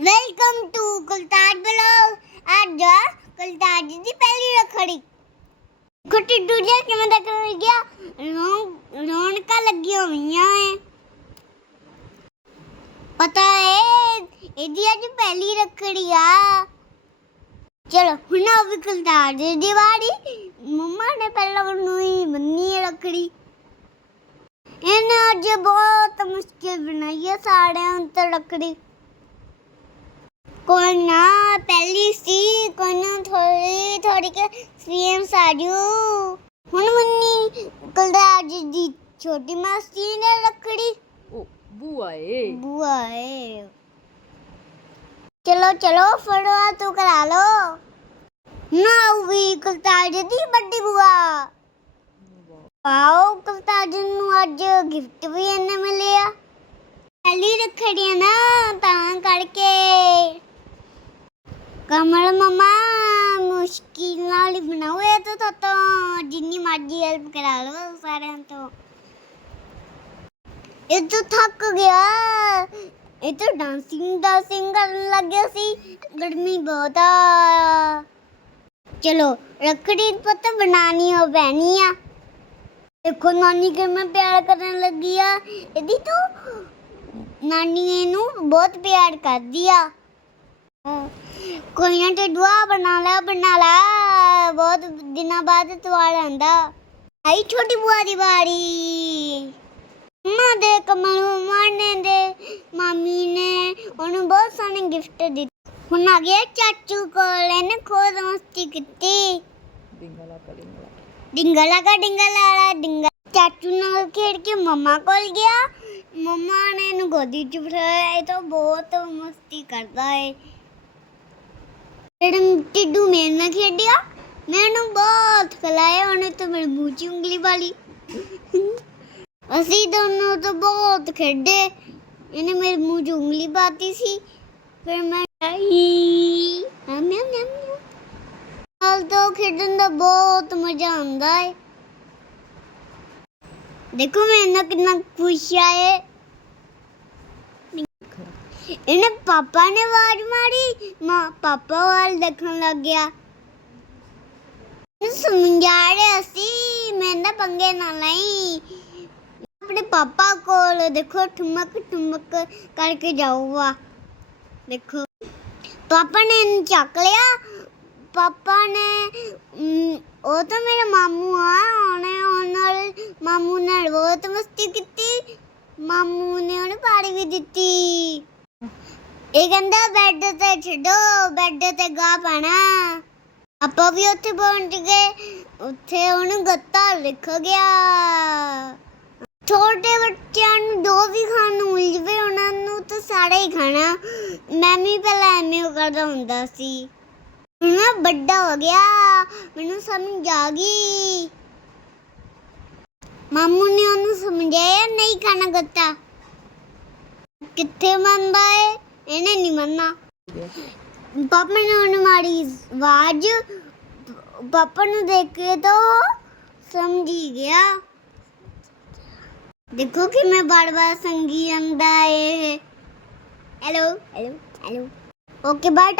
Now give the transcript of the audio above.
Welcome to Kultar blog ਅੱਜ ਕੁਲਤਾਰ ਜੀ ਦੀ ਪਹਿਲੀ ਰੱਖੜੀ ਕੁੱਟੀ ਡੁੱਲਿਆ ਕਿਵੇਂ ਦਾ ਕਰ ਗਿਆ ਰੌਣ- ਰੌਣਕਾਂ ਲੱਗੀਆਂ ਹੋਈਆਂ ਐ ਪਤਾ ਹੈ ਇਹਦੀ ਅੱਜ ਪਹਿਲੀ ਰੱਖੜੀ ਆ ਚਲੋ ਹੁਣ ਆ ਵੀ ਕੁਲਤਾਰ ਜੀ ਦੀ ਵਾਰੀ ਮੰਮਾ ਨੇ ਪਹਿਲਾਂ ਉਹਨੂੰ ਹੀ ਬੰਨੀ ਹੈ ਰੱਖੜੀ ਅੱਜ ਬਹੁਤ ਮੁਸ਼ਕਿਲ ਬਣਾਈ ਹੈ ਸਾੜਿਆਂ ਉੱਤੇ ਰੱਖੜੀ ਕੋਈ ਨਾ ਪਹਿਲੀ ਸੀ ਕੋਈ ਨਾ ਥੋੜੀ ਥੋੜੀ ਕੇ ਸੀਐਮ ਸਾਜੂ ਹੁਣ ਮੰਨੀ ਕੁਲਦਾਰ ਜੀ ਦੀ ਛੋਟੀ ਮਾਸੀ ਨੇ ਰੱਖੜੀ। ਉਹ ਬੂਆ ਏ। ਬੁਆ ਹੈ ਚਲੋ ਚਲੋ ਫੜੋ ਆ ਤੂੰ ਕਰਾ ਲੋ ਨਾ ਵੀ ਕੁਲਤਾਰ ਜੀ ਦੀ ਵੱਡੀ ਬੁਆ। ਆਓ ਕੁਲਤਾਰ ਨੂੰ ਅੱਜ ਗਿਫਟ ਵੀ ਇਹਨੇ ਮਿਲਿਆ। ਪਹਿਲੀ ਰੱਖੜੀ ਹੈ ਨਾ, ਤਾਂ ਕਰਕੇ। ਕਮਲ ਮਮਾ, ਮੁਸ਼ਕਿਲ ਨਾਲ ਹੀ ਬਣਾਓ ਇਹ ਤਾਂ ਤਾਂ ਜਿੰਨੀ ਮਰਜ਼ੀ ਹੈਲਪ ਕਰਾ ਲਓ ਸਾਰਿਆਂ ਤੋਂ। ਇਹ ਤਾਂ ਥੱਕ ਗਿਆ। ਇਹ ਤਾਂ ਡਾਂਸਿੰਗ ਦਾ ਕਰਨ ਲੱਗ ਸੀ। ਗਰਮੀ ਬਹੁਤ ਆ। ਚਲੋ, ਰੱਖੜੀ ਪਤਾ ਬਣਾਣੀ ਹੋ ਬੈਣੀ ਆ। ਦੇਖੋ, ਨਾਨੀ ਕਿਵੇਂ ਪਿਆਰ ਕਰਨ ਲੱਗੀ ਆ। ਇਹਦੀ ਤਾਂ ਨਾਨੀ ਇਹਨੂੰ ਬਹੁਤ ਪਿਆਰ ਕਰਦੀ ਆ। ਕੋਈ ਤੇ ਦੁਆ ਬਣਾ ਲੈ ਬਣਾ ਲੈ। ਬਹੁਤ ਦਿਨਾਂ ਬਾਅਦ ਤਵਾਰ ਆਂਦਾ ਆਈ ਛੋਟੀ ਬੁਆ ਦੀ ਵਾਰੀ। ਮਾਂ ਦੇ ਕਮਲ ਮਾਰਨੇ ਦੇ, ਮਾਮੀ ਨੇ ਉਹਨੂੰ ਬਹੁਤ ਸੋਹਣੇ ਗਿਫਟ ਦਿੱਤੇ। ਹੁਣ ਆ ਗਿਆ ਚਾਚੂ ਕੋਲ, ਇਹਨੇ ਖੋਦ ਮਸਤੀ ਕੀਤੀ। ਡਿੰਗਲਾ ਕਲਿੰਗਲਾ ਡਿੰਗਾ ਲਗਾ, ਡਿੰਗਾ ਲਾੜਾ ਡਿੰਗਾ ਚਾਚੂ ਨਾਲ ਖੇਡ ਕੇ ਮੰਮਾ ਕੋਲ ਗਿਆ। ਮੰਮਾ ਨੇ ਇਹਨੂੰ ਗੋਦੀ 'ਚ ਬਿਠਾਇਆ, ਇਹ ਤਾਂ ਬਹੁਤ ਮਸਤੀ ਕਰਦਾ ਹੈ ਫਿਰ ਟਿੱਡੂ ਮੇਰੇ ਨਾਲ ਖੇਡਿਆ। ਮੈਨੂੰ ਬਹੁਤ ਖਲਾਇਆ ਉਹਨੇ ਤਾਂ ਮੇਰੇ ਮੂੰਹ 'ਚ ਉਂਗਲੀ ਵਾਲੀ ਅਸੀਂ ਦੋਨੋਂ ਤਾਂ ਬਹੁਤ ਖੇਡੇ। ਇਹਨੇ ਮੇਰੇ ਮੂੰਹ 'ਚ ਉਂਗਲੀ ਪਾਤੀ ਸੀ। ਫਿਰ ਮੈਂ ਆਈ। ਮਿਆਉ ਮਿਆਉ ਨਾਲ ਤੋਂ ਖੇਡਣ ਦਾ ਬਹੁਤ ਮਜ਼ਾ ਆਉਂਦਾ ਹੈ ਦੇਖੋ ਮੈਂ ਕਿੰਨਾ ਖੁਸ਼ ਆਏ ਇਹਨੇ ਪਾਪਾ ਨੇ ਆਵਾਜ਼ ਮਾਰੀ, ਮਾਂ ਪਾਪਾ ਵੱਲ ਦੇਖਣ ਲੱਗ ਗਿਆ। ਸਮਝਾ ਰਿਹਾ ਸੀ, ਮੈਂ ਨਾ ਪੰਗੇ ਨਾ ਲਈ। ਆਪਣੇ ਪਾਪਾ ਕੋਲ ਦੇਖੋ ਠੁਮਕ ਠੁਮਕ ਕਰਕੇ ਜਾਊਗਾ। ਦੇਖੋ। ਪਾਪਾ ਨੇ ਇਹਨੂੰ ਚੱਕ ਲਿਆ ਪਾਪਾ ਨੇ ਉਹ ਤਾਂ ਮੇਰਾ ਮਾਮੂ ਆ, ਉਹਨੇ ਉਹਨਾਂ ਮਾਮੂ ਨਾਲ ਬਹੁਤ ਮਸਤੀ ਕੀਤੀ। ਮਾਮੂ ਨੇ ਉਹਨੂੰ ਪਾੜੀ ਵੀ ਦਿੱਤੀ। ਇਹ ਕਹਿੰਦਾ, ਬੈੱਡ ਤੇ ਛੱਡੋ, ਬੈੱਡ ਤੇ ਗਾ ਪਾਣਾ। ਆਪਾਂ ਵੀ ਉੱਥੇ ਪਹੁੰਚ ਗਏ। ਉੱਥੇ ਉਹਨੂੰ ਗੱਤਾ ਲਿਖ ਗਿਆ। ਛੋਟੇ ਬੱਚਿਆਂ ਨੂੰ ਦੋ ਵੀ ਖਾਣ ਨੂੰ ਮਿਲ ਜਵੇ ਉਹਨਾਂ ਨੂੰ ਤਾਂ ਸਾਰਾ ਹੀ ਖਾਣਾ। ਮੈਂ ਵੀ ਪਹਿਲਾਂ ਐਵੇਂ ਕਰਦਾ ਹੁੰਦਾ ਸੀ। ਮੈਂ ਵੱਡਾ ਹੋ ਗਿਆ, ਮੈਨੂੰ ਸਮਝ ਆ ਗਈ। ਮਾਮੂ ਨੇ ਉਹਨੂੰ ਸਮਝਾਇਆ, ਨਹੀਂ ਖਾਣਾ ਗੱਤਾ। ਕਿੱਥੇ ਮੰਨਦਾ ਏ? ਇਹਨੇ ਨਹੀਂ ਮੰਨਣਾ। ਪਾਪਾ ਨੇ ਉਹਨੂੰ ਮਾਰੀ ਆਵਾਜ਼। ਪਾਪਾ ਨੂੰ ਦੇਖ ਕੇ ਤਾਂ ਉਹ ਸਮਝ ਗਿਆ। ਦੇਖੋ ਕਿ ਮੈਂ ਬਾਰ ਬਾਰ ਸੰਗੀ ਜਾਂਦਾ ਏ। Hello hello hello okay bye